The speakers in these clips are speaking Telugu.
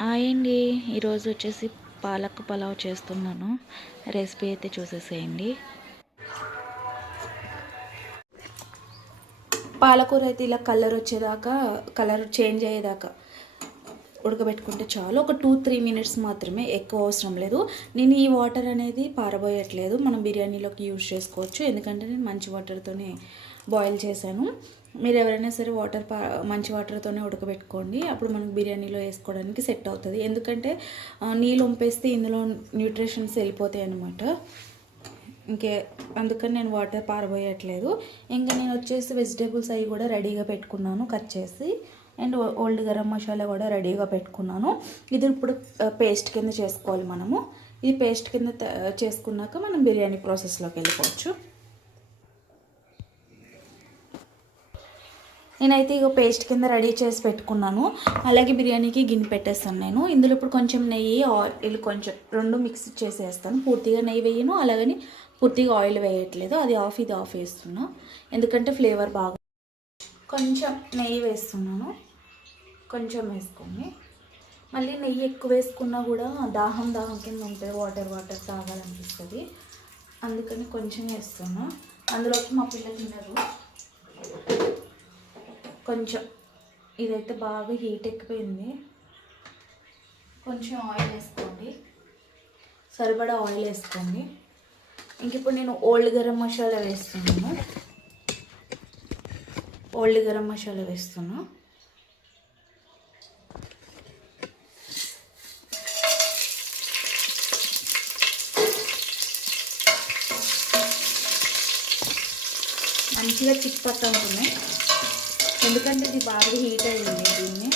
హాయ్ అండి. ఈరోజు వచ్చేసి పాలక్ పలావ్ చేస్తున్నాను. రెసిపీ అయితే చూసేసేయండి. పాలకూర అయితే ఇలా కలర్ చేంజ్ అయ్యేదాకా ఉడకబెట్టుకుంటే చాలు. ఒక 2-3 మినిట్స్ మాత్రమే, ఎక్కువ అవసరం లేదు. నేను ఈ వాటర్ అనేది పారబోయట్లేదు, మనం బిర్యానీలోకి యూజ్ చేసుకోవచ్చు. ఎందుకంటే నేను మంచి వాటర్తోనే బాయిల్ చేశాను. మీరు ఎవరైనా సరే మంచి వాటర్తోనే ఉడకబెట్టుకోండి. అప్పుడు మనకు బిర్యానీలో వేసుకోవడానికి సెట్ అవుతుంది. ఎందుకంటే నీళ్ళు వంపేస్తే ఇందులో న్యూట్రిషన్స్ వెళ్ళిపోతాయి అన్నమాట. అందుకని నేను వాటర్ పారబోయట్లేదు. ఇంకా నేను వచ్చేసి వెజిటేబుల్స్ అవి కూడా రెడీగా పెట్టుకున్నాను, కట్ చేసి. అండ్ ఓల్డ్ గరం మసాలా కూడా రెడీగా పెట్టుకున్నాను. ఇది ఇప్పుడు పేస్ట్ కింద చేసుకోవాలి మనము. ఇది పేస్ట్ కింద చేసుకున్నాక మనం బిర్యానీ ప్రాసెస్లోకి వెళ్ళిపోవచ్చు. నేనైతే ఇక పేస్ట్ కింద రెడీ చేసి పెట్టుకున్నాను. అలాగే బిర్యానీకి గిన్నె పెట్టేస్తాను నేను. ఇందులో ఇప్పుడు కొంచెం నెయ్యి, ఆయిల్ కొంచెం రెండు మిక్స్ చేసేస్తాను. పూర్తిగా నెయ్యి వేయను, అలాగని పూర్తిగా ఆయిల్ వేయట్లేదు. అది ఆఫ్, ఇది ఆఫ్ వేస్తున్నా, ఎందుకంటే ఫ్లేవర్ బాగా. కొంచెం నెయ్యి వేస్తున్నాను, కొంచెం వేసుకోండి. మళ్ళీ నెయ్యి ఎక్కువ వేసుకున్నా కూడా దాహం కింద ఉంటుంది, వాటర్ తాగాలనిపిస్తుంది. అందుకని కొంచెం వేస్తున్నా. అందులోకి మా పిల్లలు తినరు. కొంచెం ఇదైతే బాగా హీట్ ఎక్కిపోయింది. కొంచెం ఆయిల్ వేసుకోండి, సరిపడా ఆయిల్ వేసుకోండి. ఇంక ఇప్పుడు నేను ఓల్డ్ గరం మసాలా వేస్తున్నాను. మంచిగా చిక్కపట్ట ఉంటుంది, ఎందుకంటే ఇది బాగా హీట్ అయ్యింది. దీన్ని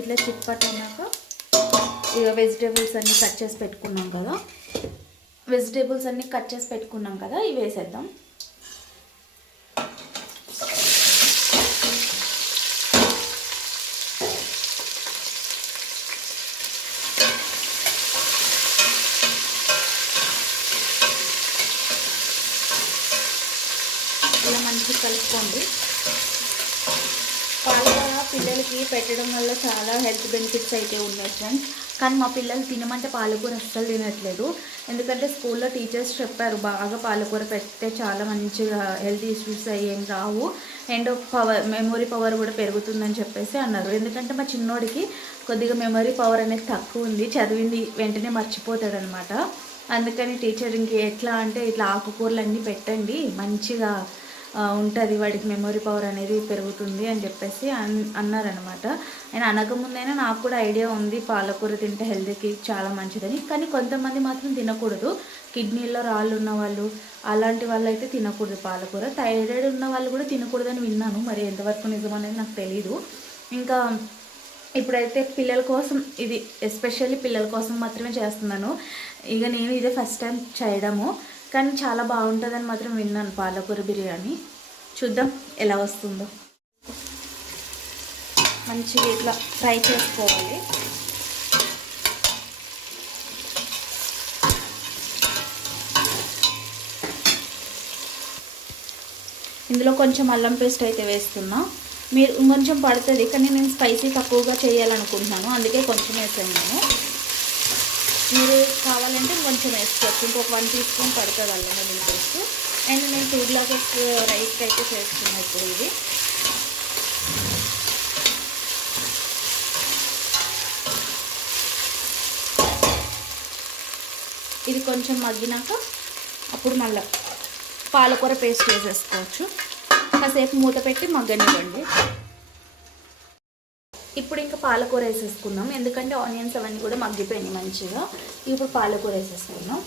ఇట్లా చిక్కపట్టన్నాక ఇక వెజిటేబుల్స్ అన్నీ కట్ చేసి పెట్టుకున్నాం కదా, ఇవి వేసేద్దాం. ఇలా మంచిగా కలుపుకోండి. పాలకూర పిల్లలకి పెట్టడం వల్ల చాలా హెల్త్ బెనిఫిట్స్ అయితే ఉన్నాయి ఫ్రెండ్స్. కానీ మా పిల్లలు తినమంటే పాలకూర అస్సలు తినట్లేదు. ఎందుకంటే స్కూల్లో టీచర్స్ చెప్పారు, బాగా పాలకూర పెడితే చాలా మంచిగా హెల్త్ ఇష్యూస్ ఏం రావు, అండ్ మెమొరీ పవర్ కూడా పెరుగుతుందని చెప్పేసి అన్నారు. ఎందుకంటే మా చిన్నోడికి కొద్దిగా మెమొరీ పవర్ అనేది తక్కువ ఉంది, చదివింది వెంటనే మర్చిపోతాడనమాట. అందుకని టీచర్ ఎట్లా అంటే ఇట్లా ఆకుకూరలు అన్నీ పెట్టండి, మంచిగా ఉంటుంది, వాడికి మెమొరీ పవర్ అనేది పెరుగుతుంది అని చెప్పేసి అన్నారనమాట. ఆయన అనకముందైనా నాకు కూడా ఐడియా ఉంది, పాలకూర తింటే హెల్త్కి చాలా మంచిదని. కానీ కొంతమంది మాత్రం తినకూడదు, కిడ్నీలో రాళ్ళు ఉన్న వాళ్ళు, అలాంటి వాళ్ళు అయితే తినకూడదు పాలకూర. థైరాయిడ్ ఉన్న వాళ్ళు కూడా తినకూడదని విన్నాను, మరి ఎంతవరకు నిజం అనేది నాకు తెలీదు. ఇంకా ఇప్పుడైతే పిల్లల కోసం, ఇది ఎస్పెషల్లీ పిల్లల కోసం మాత్రమే చేస్తున్నాను. ఇక నేను ఇదే ఫస్ట్ టైం చేయడము, కానీ చాలా బాగుంటుందని మాత్రం విన్నాను పాలకూర బిర్యానీ. చూద్దాం ఎలా వస్తుందో. మంచిగా ఇట్లా ఫ్రై చేసుకోవాలి. ఇందులో కొంచెం అల్లం పేస్ట్ అయితే వేస్తున్నా. మీరు కొంచెం పడుతుంది, కానీ నేను స్పైసీ తక్కువగా చేయాలనుకుంటున్నాను, అందుకే కొంచెం వేసాను నేను. మీరు కావాలంటే కొంచెం వేసుకోవచ్చు, ఇంకొక 1 టీ స్పూన్ పడుతుంది అల్లం వెల్లుల్లి పేస్ట్. అండ్ నేను 2 గ్లాసెస్ రైస్కి అయితే చేస్తున్నాను ఇప్పుడు. ఇది కొంచెం మగ్గినాక అప్పుడు మళ్ళీ పాలకూర పేస్ట్ వేసేసుకోవచ్చు. కాసేపు మూత పెట్టి మగ్గనివ్వండి. ఇప్పుడు ఇంకా పాలకూర వేసేసుకుందాం, ఎందుకంటే ఆనియన్స్ అవన్నీ కూడా మగ్గిపోయినాయి మంచిగా. ఇప్పుడు పాలకూర వేసేసుకుందాం.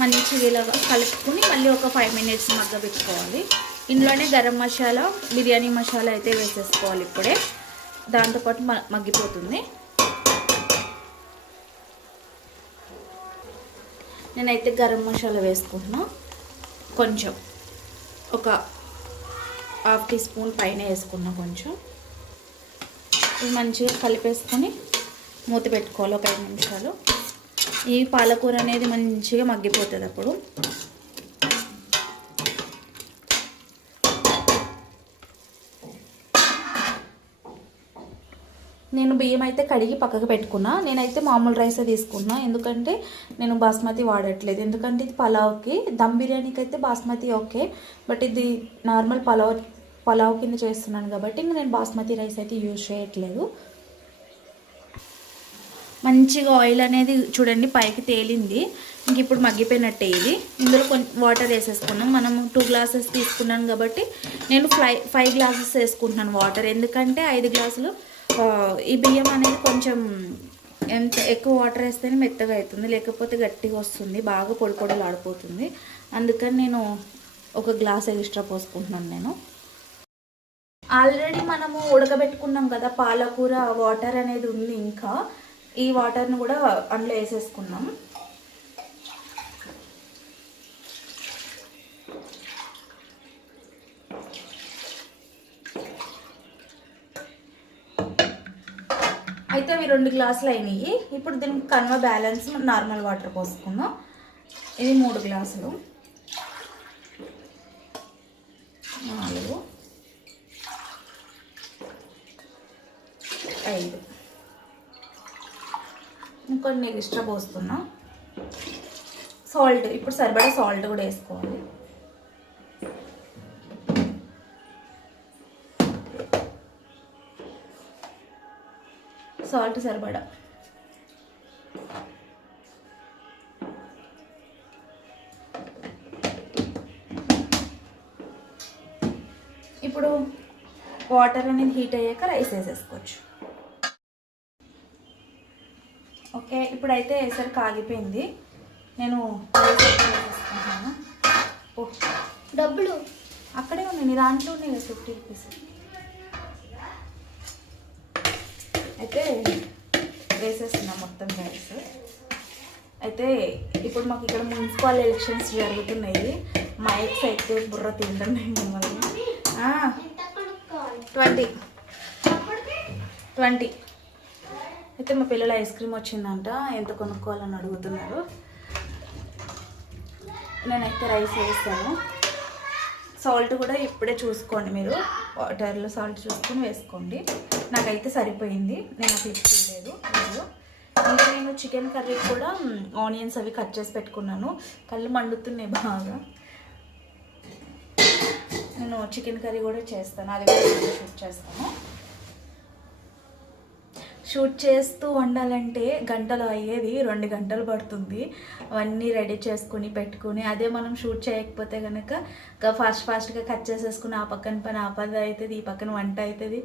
మంచిగా ఇలాగా కలుపుకొని మళ్ళీ ఒక 5 మినిట్స్ మగ్గబెట్టుకోవాలి. ఇందులోనే గరం మసాలా, బిర్యానీ మసాలా అయితే వేసేసుకోవాలి ఇప్పుడే, దాంతోపాటు మగ్గిపోతుంది. నేనైతే గరం మసాలా వేసుకుంటున్నా, కొంచెం ఒక 1/2 టీ స్పూన్ పైన వేసుకున్నా. కొంచెం ఇది మంచిగా కలిపేసుకొని మూత పెట్టుకోవాలి ఒక 5 నిమిషాలు. ఈ పాలకూర అనేది మంచిగా మగ్గిపోతుంది. అప్పుడు నేను బియ్యం అయితే కడిగి పక్కకు పెట్టుకున్నా. నేనైతే మామూలు రైసే తీసుకున్నా, ఎందుకంటే నేను బాస్మతి వాడట్లేదు. ఎందుకంటే ఇది పలావ్కి, దమ్ బిర్యానీకి అయితే బాస్మతి ఓకే, బట్ ఇది నార్మల్ పలావ్ కింద చేస్తున్నాను కాబట్టి నేను బాస్మతి రైస్ అయితే యూజ్ చేయట్లేదు. మంచిగా ఆయిల్ అనేది చూడండి పైకి తేలింది. ఇంక ఇప్పుడు మగ్గిపోయినట్టే ఇది. ఇందులో కొంచెం వాటర్ వేసేసుకున్నాం. మనం 2 గ్లాసెస్ తీసుకున్నాను కాబట్టి నేను 5 గ్లాసెస్ వేసుకుంటున్నాను వాటర్. ఎందుకంటే 5 గ్లాసులు ఈ బియ్యం అనేది కొంచెం ఎంత ఎక్కువ వాటర్ వేస్తేనే మెత్తగా అవుతుంది, లేకపోతే గట్టిగా వస్తుంది, బాగా పొడి పొడిలు ఆడిపోతుంది. అందుకని నేను 1 గ్లాస్ ఎక్స్ట్రా పోసుకుంటున్నాను. నేను ఆల్రెడీ మనము ఉడకబెట్టుకున్నాం కదా పాలకూర, వాటర్ అనేది ఉంది. ఇంకా ఈ వాటర్ని కూడా అందులో వేసేసుకున్నాం. అయితే అవి 2 గ్లాసులు అయినాయి. ఇప్పుడు దీనికి కన్వ బ్యాలెన్స్ నార్మల్ వాటర్ పోసుకుందాం. ఇది 3 గ్లాసులు, 4, 5. ఇంకొన్ని ఎక్స్ట్రా పోస్తున్నా. సాల్ట్ ఇప్పుడు సరిపడా సాల్ట్ కూడా వేసుకోవాలి. సాల్ట్ సరిపడా. ఇప్పుడు వాటర్ అనేది హీట్ అయ్యాక రైస్ వేసేసుకోవచ్చు. ఓకే, ఇప్పుడైతే వేసరికి ఆగిపోయింది. నేను రైస్ అయితే వేసేసుకుంటాను. డబ్బులు అక్కడే ఉన్నాయి, నీ దాంట్లో ఉన్నాయి కదా 50 రూపీస్. అయితే వేసేస్తున్నాం మొత్తం రైస్. అయితే ఇప్పుడు మాకు ఇక్కడ మున్సిపల్ ఎలక్షన్స్ జరుగుతున్నాయి. మైక్స్ అయితే బుర్ర తింటున్నాయి మిమ్మల్ని. 20 అయితే మా పిల్లలు ఐస్ క్రీమ్ వచ్చిందంట, ఎంత కొనుక్కోవాలని అడుగుతున్నారు. నేనైతే రైస్ వేస్తాను. సాల్ట్ కూడా ఇప్పుడే చూసుకోండి, మీరు వాటర్లో సాల్ట్ చూసుకొని వేసుకోండి. నాకైతే సరిపోయింది, నేను క్లిప్ చేయలేదు. ఇంకా నేను చికెన్ కర్రీ కూడా ఆనియన్స్ అవి కట్ చేసి పెట్టుకున్నాను. కళ్ళు మండుతున్నాయి బాగా. నేను చికెన్ కర్రీ కూడా చేస్తాను, అది కూడా షూట్ చేస్తాను. షూట్ చేస్తూ వండాలంటే గంటలు అయ్యేది, 2 గంటలు పడుతుంది అవన్నీ రెడీ చేసుకుని పెట్టుకుని. అదే మనం షూట్ చేయకపోతే కనుక ఫాస్ట్గా కట్ చేసేసుకుని ఆ పక్కన పని ఆ పని అవుతుంది, ఈ పక్కన వంట అవుతుంది.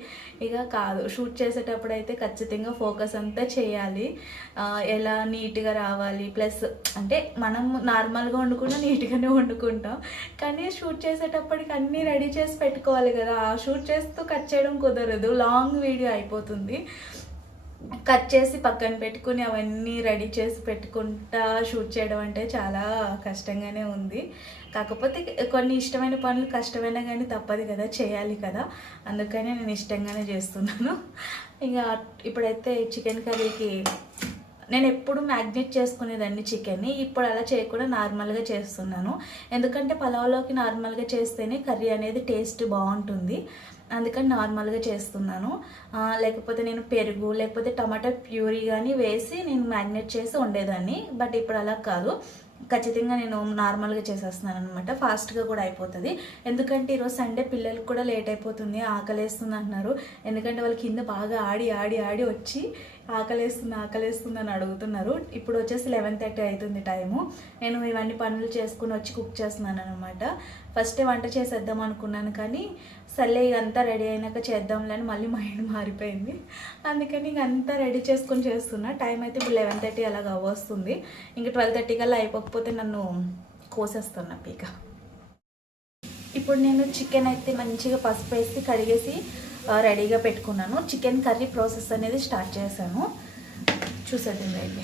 ఇక కాదు, షూట్ చేసేటప్పుడు అయితే ఖచ్చితంగా ఫోకస్ అంతా చేయాలి, ఎలా నీట్గా రావాలి. ప్లస్ అంటే మనం నార్మల్గా వండుకున్నా నీట్గానే వండుకుంటాం, కానీ షూట్ చేసేటప్పటికి అన్నీ రెడీ చేసి పెట్టుకోవాలి కదా. షూట్ చేస్తూ కట్ చేయడం కుదరదు, లాంగ్ వీడియో అయిపోతుంది. కట్ చేసి పక్కన పెట్టుకుని అవన్నీ రెడీ చేసి పెట్టుకుంటా షూట్ చేయడం అంటే చాలా కష్టంగానే ఉంది. కాకపోతే కొన్ని ఇష్టమైన పనులు కష్టమైనా కానీ తప్పదు కదా, చేయాలి కదా, అందుకనే నేను ఇష్టంగానే చేస్తున్నాను. ఇక ఇప్పుడైతే చికెన్ కర్రీకి నేను ఎప్పుడు మ్యాగ్నేట్ చేసుకునేదాన్ని చికెన్ని, ఇప్పుడు అలా చేయకుండా నార్మల్గా చేస్తున్నాను. ఎందుకంటే పలావ్లోకి నార్మల్గా చేస్తేనే కర్రీ అనేది టేస్ట్ బాగుంటుంది, అందుకని నార్మల్గా చేస్తున్నాను. లేకపోతే నేను పెరుగు లేకపోతే టమాటా ప్యూరీ కానీ వేసి నేను మ్యాగ్నేట్ చేసి వండేదాన్ని. బట్ ఇప్పుడు అలా కాదు, ఖచ్చితంగా నేను నార్మల్గా చేసేస్తున్నాను అనమాట. ఫాస్ట్గా కూడా అయిపోతుంది. ఎందుకంటే ఈరోజు సండే పిల్లలకు కూడా లేట్ అయిపోతుంది, ఆకలేస్తుంది అంటున్నారు. ఎందుకంటే వాళ్ళు కింద బాగా ఆడి ఆడి ఆడి వచ్చి ఆకలేస్తుంది అని అడుగుతున్నారు. ఇప్పుడు వచ్చేసి 11:30 అవుతుంది టైము. నేను ఇవన్నీ పనులు చేసుకుని వచ్చి కుక్ చేస్తున్నాను అనమాట. ఫస్టే వంట చేసేద్దాం అనుకున్నాను, కానీ సర్లే ఇదంతా రెడీ అయినాక చేద్దాంలేని మళ్ళీ మైండ్ మారిపోయింది. అందుకని ఇంక అంతా రెడీ చేసుకొని చేస్తున్నా. టైం అయితే ఇప్పుడు 11:30 అలాగా వస్తుంది. ఇంక 12:30 కల్లా అయిపోకపోతే నన్ను కోసేస్తున్నా పీక. ఇప్పుడు నేను చికెన్ అయితే మంచిగా పసుపు వేసి కడిగేసి రెడీగా పెట్టుకున్నాను. చికెన్ కర్రీ ప్రాసెస్ అనేది స్టార్ట్ చేశాను, చూసేద్దాం రండి.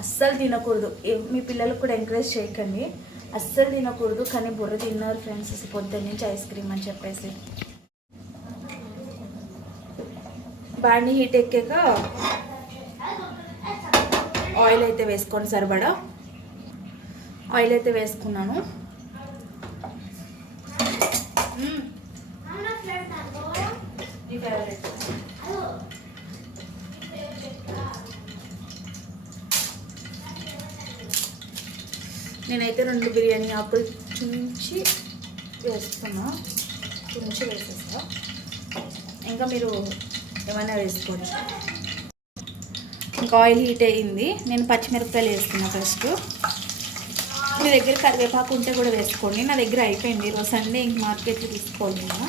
అస్సలు తినకూడదు. మీ పిల్లలకు కూడా ఎంకరేజ్ చేయకండి, అస్సలు తినకూడదు. కానీ బుర్ర తిన్నారు ఫ్రెండ్స్ పొద్దున్న నుంచి ఐస్ క్రీమ్ అని చెప్పేసి. బాండి హీట్ ఎక్కాక ఆయిల్ అయితే వేసుకోండి, సరిపడా ఆయిల్ అయితే వేసుకున్నాను. నేనైతే 2 బిర్యానీ ఆకులు చుంచి వేస్తున్నా, చుంచి వేసేస్తా. ఇంకా మీరు ఏమైనా వేసుకోవచ్చు. ఇంకా ఆయిల్ హీట్ అయ్యింది. నేను పచ్చిమిరపకాయలు వేసుకున్నా ఫస్ట్. మీ దగ్గర కరివేపాకు ఉంటే కూడా వేసుకోండి. నా దగ్గర అయిపోయింది, ఈరోజు సండే ఇంక మార్కెట్లో తీసుకోవాలి. నేను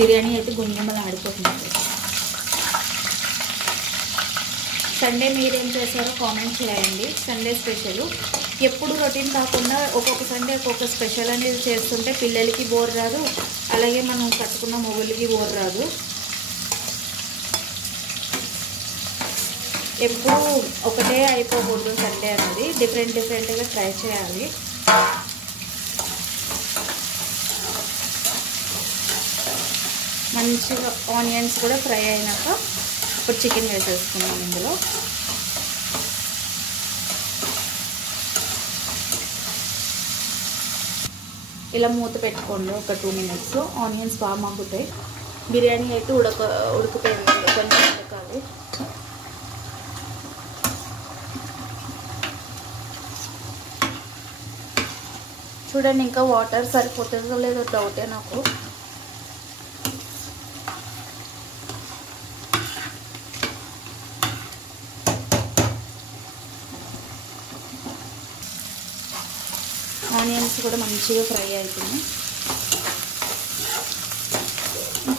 బిర్యానీ అయితే గుండెమ్మలు ఆడిపోతుంది. సండే మీరేం చేశారో కామెంట్ చేయండి. సండే స్పెషల్ ఎప్పుడు రొటీన్ కాకుండా ఒక్కొక్క సండే ఒక్కొక్క స్పెషల్ అనేది చేస్తుంటే పిల్లలకి బోర్ రాదు, అలాగే మనం కట్టుకున్న మొగులకి బోర్ రాదు. ఎప్పుడు ఒకటే అయిపోకూడదు సండే అనేది, డిఫరెంట్గా ట్రై చేయాలి. మంచిగా ఆనియన్స్ కూడా ఫ్రై అయినాక ఇప్పుడు చికెన్ వేసేసుకున్నాం. ఇందులో ఇలా మూత పెట్టుకోండి ఒక 2 minutes. ఆనియన్స్ బాగా మగ్గుతాయి. బిర్యానీ అయితే ఉడికిపోయింది, కొంచెం ఉడకాలి. చూడండి, ఇంకా వాటర్ సరిపోతుందో లేదో డౌటే నాకు. ఆనియన్స్ కూడా మంచిగా ఫ్రై అవుతుంది,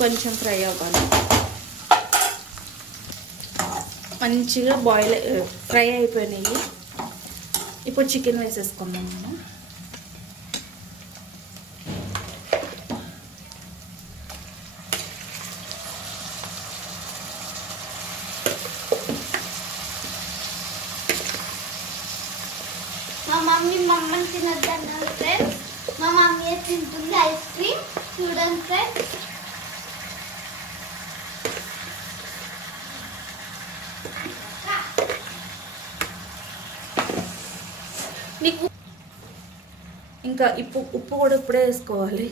కొంచెం ఫ్రై అవ్వాలి. మంచిగా ఫ్రై అయిపోయినాయి. ఇప్పుడు చికెన్ వేసేసుకుందాం మనం. మమ్మల్ని తినొద్దన్నారు ఫ్రెండ్స్. మా మమ్మీ తింటుంది ఐస్ క్రీమ్. చూడండి ఫ్రెండ్స్, నీకు ఇంకా ఉప్పు కూడా ఇప్పుడే వేసుకోవాలి,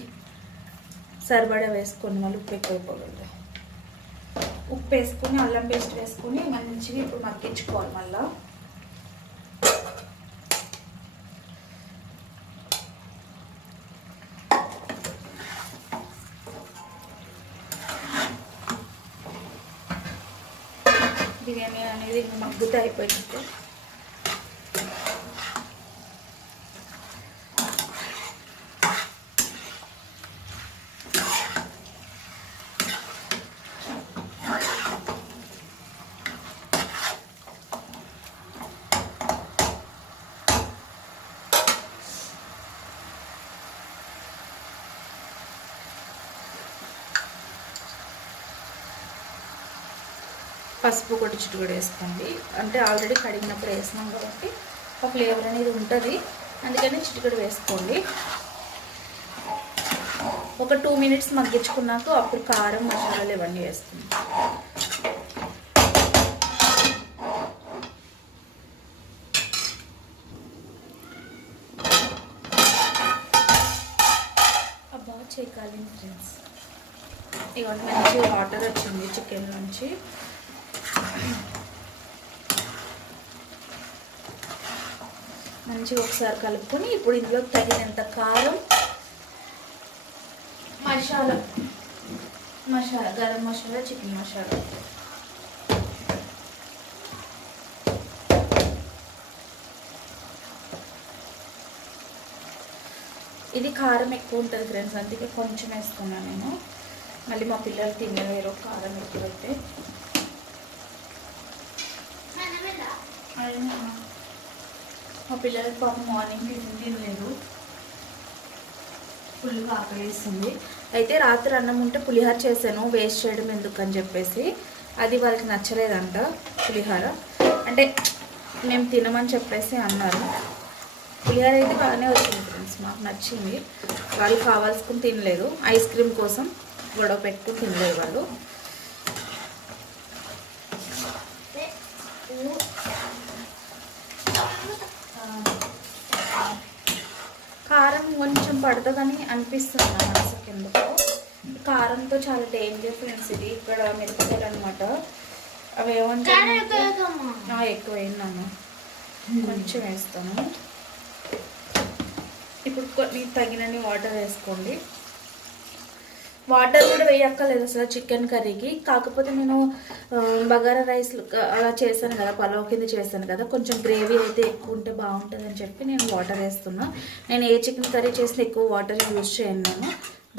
సరిపడా వేసుకొని మళ్ళీ ఉప్పు ఎక్కువైపోగలదు. ఉప్పు వేసుకొని అల్లం పేస్ట్ వేసుకొని మంచిగా ఇప్పుడు మగ్గించుకోవాలి. మళ్ళీ బిర్యానీ అనేది మగ్గుతే అయిపోయింది. పసుపు కూడా చిటికెడు వేసుకోండి, అంటే ఆల్రెడీ కడిగినప్పుడు వేసినాం కాబట్టి ఆ ఫ్లేవర్ అనేది ఉంటుంది, అందుకని చిటికెడు వేసుకోండి. ఒక 2 minutes మగ్గించుకున్నాక అప్పుడు కారం మసాలాలు ఇవన్నీ వేసుకుందాం. బాగా చేయకాలి ఫ్రెండ్స్. ఇవన్నీ మంచి వాటర్ వచ్చింది చికెన్ నుంచి. మంచిగా ఒకసారి కలుపుకొని ఇప్పుడు ఇందులో తగినంత కారం, మసాలా గరం మసాలా, చికెన్ మసాలా, ఇది కారం ఎక్కువ ఉంటుంది ఫ్రెండ్స్, అందుకే కొంచెం వేసుకున్నాను నేను. మళ్ళీ మా పిల్లలు తినలేరు కారం ఎక్కువైతే. మా పిల్లలకి పాపం మార్నింగ్ తినలేదు, ఫుల్గా ఆకలిస్తుంది. అయితే రాత్రి అన్నం ఉంటే పులిహోర చేశాను, వేస్ట్ చేయడం ఎందుకు అని చెప్పేసి. అది వాళ్ళకి నచ్చలేదంట పులిహోర. అంటే మేము తినమని చెప్పేసి అన్నారు. పులిహోర అయితే బాగానే వచ్చింది ఫ్రెండ్స్, మాకు నచ్చింది. వాళ్ళు కావాల్సుకుని తినలేదు, ఐస్ క్రీమ్ కోసం గొడవ పెట్టుకుని తినలేదు వాళ్ళు. కారం కొంచెం పడుతుందని అనిపిస్తుంది నా మనసుకి ఎందుకో. కారంతో చాలా డేంజర్ ఫ్రెండ్స్. ఇది ఇక్కడ మిరపకాయలు అనమాట, అవి ఏమంటారు ఎక్కువ వేయను, కొంచెం వేస్తాను. ఇప్పుడు కొన్ని తగినన్ని వాటర్ వేసుకోండి. వాటర్ కూడా వేయక్కర్లేదు అసలు చికెన్ కర్రీకి. కాకపోతే నేను బగారా రైస్ అలా చేశాను కదా, పలావ్ కింద చేశాను కదా, కొంచెం గ్రేవీ అయితే ఎక్కువ ఉంటే బాగుంటుందని చెప్పి నేను వాటర్ వేస్తున్నా. నేను ఏ చికెన్ కర్రీ చేసినా ఎక్కువ వాటర్ యూజ్ చేయను నేను.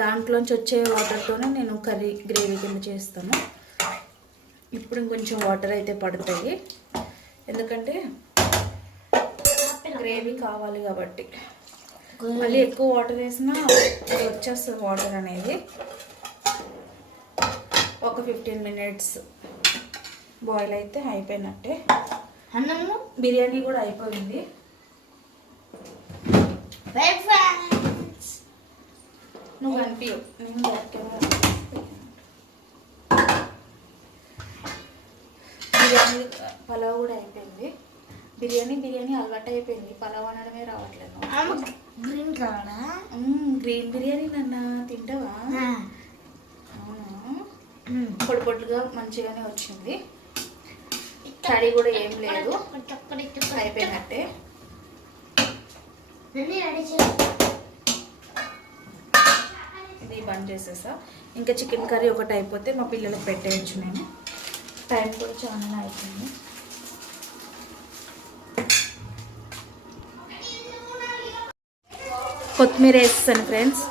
దాంట్లోంచి వచ్చే వాటర్తోనే నేను కర్రీ గ్రేవీ కింద చేస్తాను. ఇప్పుడు ఇంకొంచెం వాటర్ అయితే పడతాయి, ఎందుకంటే గ్రేవీ కావాలి కాబట్టి. మళ్ళీ ఎక్కువ వాటర్ వేసినా వచ్చేస్తుంది వాటర్ అనేది. ఒక 15 minutes బాయిల్ అయితే అయిపోయినట్టే. అన్నము బిర్యానీ కూడా అయిపోయింది. నువ్వు అనిపించవు, నేను బిర్యానీ పలావ్ కూడా అయిపోయింది. బిర్యానీ అలవాటు అయిపోయింది, పలావ్ అనడమే రావట్లేదు. గ్రీన్ కావాలా? గ్రీన్ బిర్యానీ నన్న తింటావా? అవునా, పొడి పొడిగా మంచిగానే వచ్చింది, కర్రీ కూడా ఏం లేదు, అయిపోయినట్టే. ఇది బంద్ చేసేసా. ఇంకా చికెన్ కర్రీ ఒకటి అయిపోతే మా పిల్లలకు పెట్టేయచ్చు నేను. టైం కూడా చాలా అయిపోయింది. కొత్తిమీర వేస్తాను ఫ్రెండ్స్.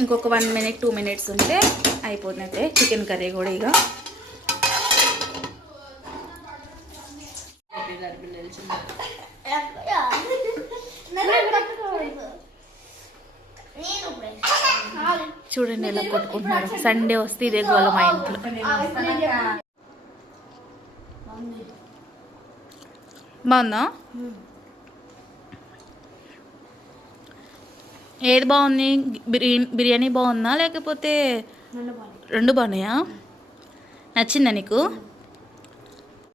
ఇంకొక 1 minute 2 minutes ఉంటే అయిపోతుందంటే చికెన్ కర్రీ కూడా. ఇక చూడండి ఎలా కొట్టుకుంటున్నారు. సండే వస్తే ఇదే గోల మా ఇంట్లో. బాగుందా? ఏది బాగుంది? బిర్యానీ బాగుందా లేకపోతే రెండు బాగున్నాయా? నచ్చిందా నీకు?